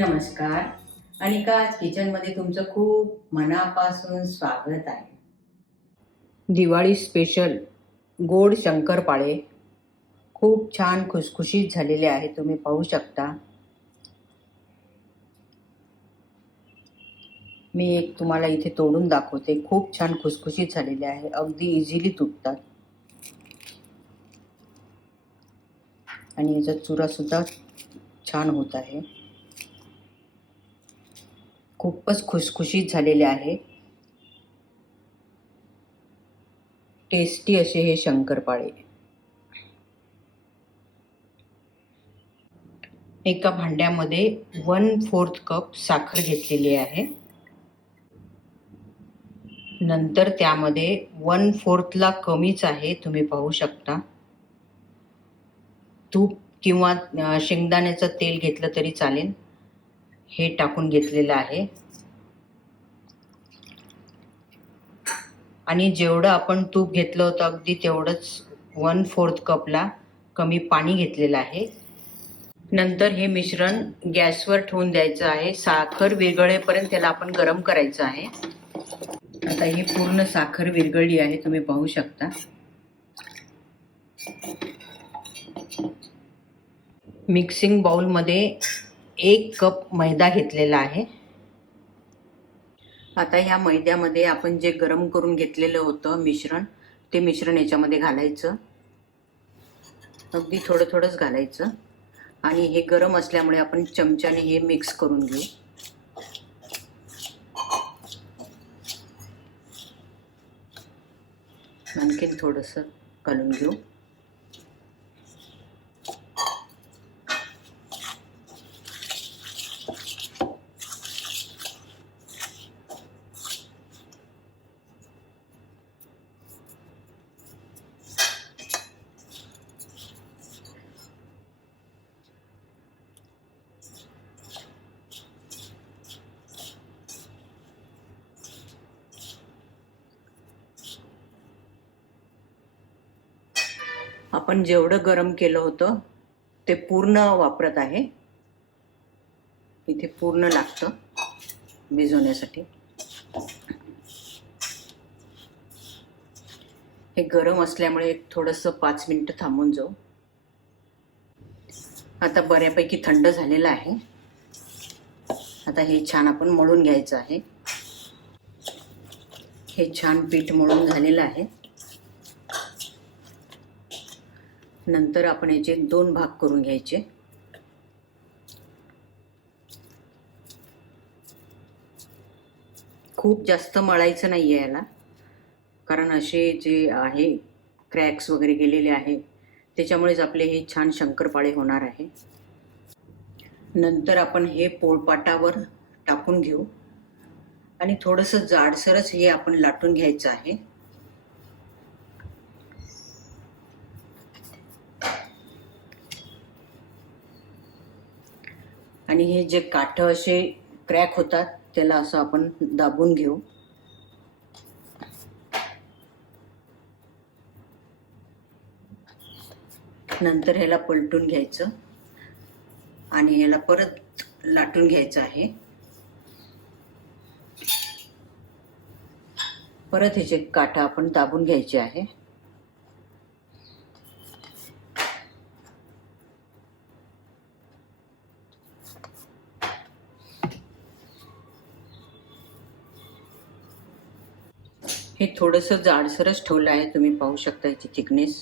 नमस्कार. अनिकाज किचनमध्ये तुमचं खूप मनापासून स्वागत आहे. दिवाळी स्पेशल गोड शंकरपाळे खूप छान खुसखुशीत झालेले आहे. तुम्ही पाहू शकता. मी एक तुम्हाला इथे तोडून दाखवते. खूप छान खुसखुशीत झालेले आहे. अगदी इझिली तुटतात आणि याचा चुरा सुद्धा छान होत आहे. खूपच खुसखुशीत झालेले आहे. टेस्टी असे हे शंकरपाळे. एका भांड्यामध्ये 1/4 कप साखर घेतलेली आहे. नंतर त्यामध्ये 1/4 ला कमीच आहे, तुम्ही पाहू शकता. तूप किंवा शेंगदाण्याचं तेल घेतलं तरी चालेल. हे टाकून घेतलेलं आहे आणि जेवढं आपण तूप घेतलं होतं अगदी तेवढंच 1/4 कपला कमी पाणी घेतलेलं आहे. नंतर हे मिश्रण गॅसवर ठेवून द्यायचं आहे. साखर विरघळेपर्यंत त्याला आपण गरम करायचं आहे. आता ही पूर्ण साखर विरघळली आहे, तुम्ही पाहू शकता. मिक्सिंग बाउलमध्ये 1 कप मैदा घेतलेला आहे. आता ह्या मैद्यामध्ये आपण जे गरम करून घेतलेलं होतं मिश्रण, ते मिश्रण याच्यामध्ये घालायचं. अगदी थोडं थोडंच घालायचं आणि हे गरम असल्यामुळे आपण चमच्याने हे मिक्स करून घेऊ. आणखीन थोडंसं घालून घेऊ. आपण जेवढं गरम केलं होतं ते पूर्ण वापरत आहे. इथे पूर्ण लागतं भिजवण्यासाठी. हे गरम असल्यामुळे थोडंसं 5 मिनिटं थांबून जाऊ. आता बऱ्यापैकी थंड झालेलं आहे. आता हे छान आपण मळून घ्यायचं आहे. हे छान पीठ मळून झालेलं आहे. नंतर आपण याचे 2 भाग करून घ्यायचे. खूप जास्त मळायचं नाही आहे याला, कारण असे जे आहे क्रॅक्स वगैरे गेलेले आहे, त्याच्यामुळेच आपले हे छान शंकरपाळे होणार आहे. नंतर आपण हे पोळपाटावर टाकून घेऊ आणि थोडंसं जाडसरच हे आपण लाटून घ्यायचं आहे. आणि हे जे काठं असे क्रॅक होतात त्याला असं आपण दाबून घेऊ. नंतर ह्याला पलटून घ्यायचं आणि ह्याला परत लाटून घ्यायचं आहे. परत ह्याचे काठं आपण दाबून घ्यायचे आहे. हे थोडंसं जाडसरच ठेवलं आहे, तुम्ही पाहू शकता याची थिकनेस.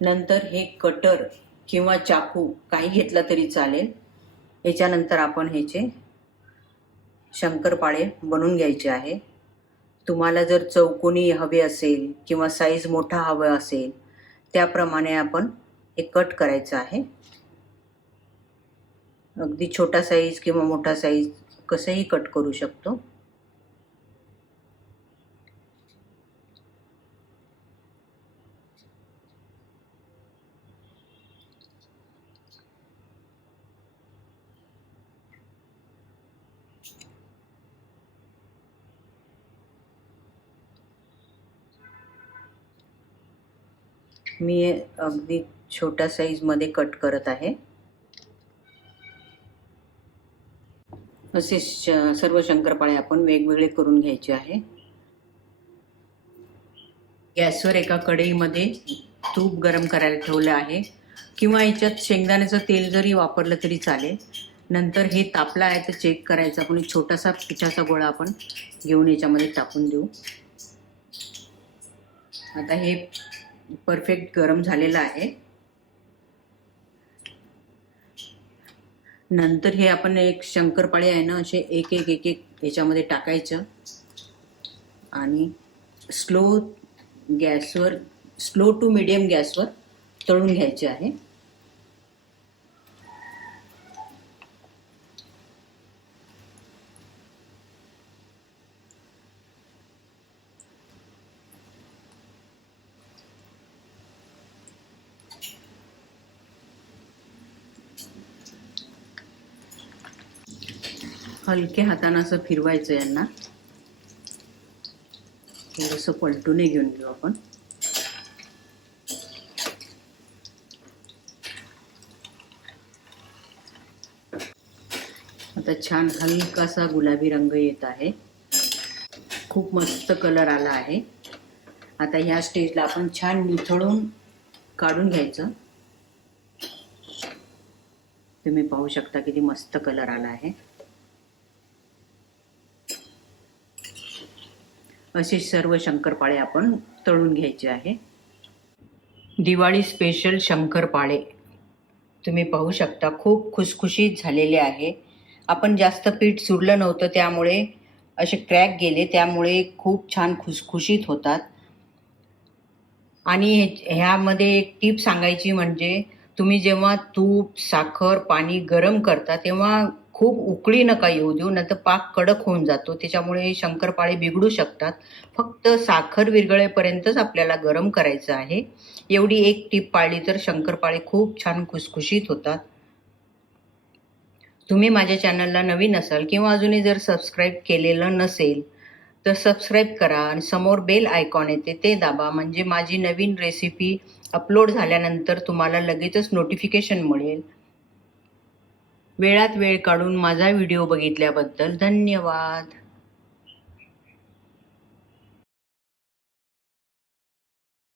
नंतर हे कटर किंवा चाकू काही घेतला तरी चालेल. याच्यानंतर आपण ह्याचे शंकरपाळे बनवून घ्यायचे आहे. तुम्हाला जर चौकोनी हवे असेल किंवा साईज मोठा हवा असेल त्याप्रमाणे आपण हे कट करायचं आहे. अगदी छोटा साईज किंवा मोठा साईज कसंही कट करू शकतो. मी अगदी छोट्या साईजमध्ये कट करत आहे. असे सर्व शंकरपाळे आपण वेगवेगळे करून घ्यायचे आहे. गॅसवर एका कढईमध्ये तूप गरम करायला ठेवलं आहे, किंवा याच्यात शेंगदाण्याचं तेल जरी वापरलं तरी चालेल. नंतर हे तापलं आहे तर चेक करायचं. आपण एक छोटासा पिठाचा गोळा आपण घेऊन याच्यामध्ये टाकून देऊ. आता हे परफेक्ट गरम झालेलं आहे. नंतर हे आपण एक शंकरपाळे आहे ना, असे एक एक एक एक याच्यामध्ये टाकायचं आणि स्लो टू मीडियम गॅसवर तळून घ्यायचे आहे. हलक्या हाताने असं फिरवायचं यांना. थोडंसं पलटून घेऊन घेऊ आपण. आता छान हलकासा गुलाबी रंग येत आहे. खूप मस्त कलर आला आहे. आता ह्या स्टेजला आपण छान निथळून काढून घ्यायचं. तुम्ही पाहू शकता किती मस्त कलर आला आहे. असे सर्व शंकरपाळे आपण तळून घ्यायचे आहे. दिवाळी स्पेशल शंकरपाळे तुम्ही पाहू शकता खूप खुसखुशीत झालेले आहे. आपण जास्त पीठ चुरलं नव्हतं, त्यामुळे असे क्रॅक गेले, त्यामुळे खूप छान खुसखुशीत होतात. आणि ह्यामध्ये एक टीप सांगायची म्हणजे, तुम्ही जेव्हा तूप, साखर, पाणी गरम करता तेव्हा खूप उकळी नका येऊ देऊ, नाहीतर पाक कडक होऊन जातो. त्याच्यामुळे शंकरपाळे बिघडू शकतात. फक्त साखर विरघळेपर्यंतच आपल्याला गरम करायचं आहे. एवढी एक टीप पाळली तर शंकरपाळे खूप छान खुसखुशीत होतात. तुम्ही माझ्या चॅनलला नवीन असाल किंवा अजूनही जर सबस्क्राईब केलेलं नसेल तर सबस्क्राईब करा आणि समोर बेल आयकॉन येते ते दाबा, म्हणजे माझी नवीन रेसिपी अपलोड झाल्यानंतर तुम्हाला लगेचच नोटिफिकेशन मिळेल. वेळात वेळ काढून माझा व्हिडिओ बघितल्याबद्दल धन्यवाद.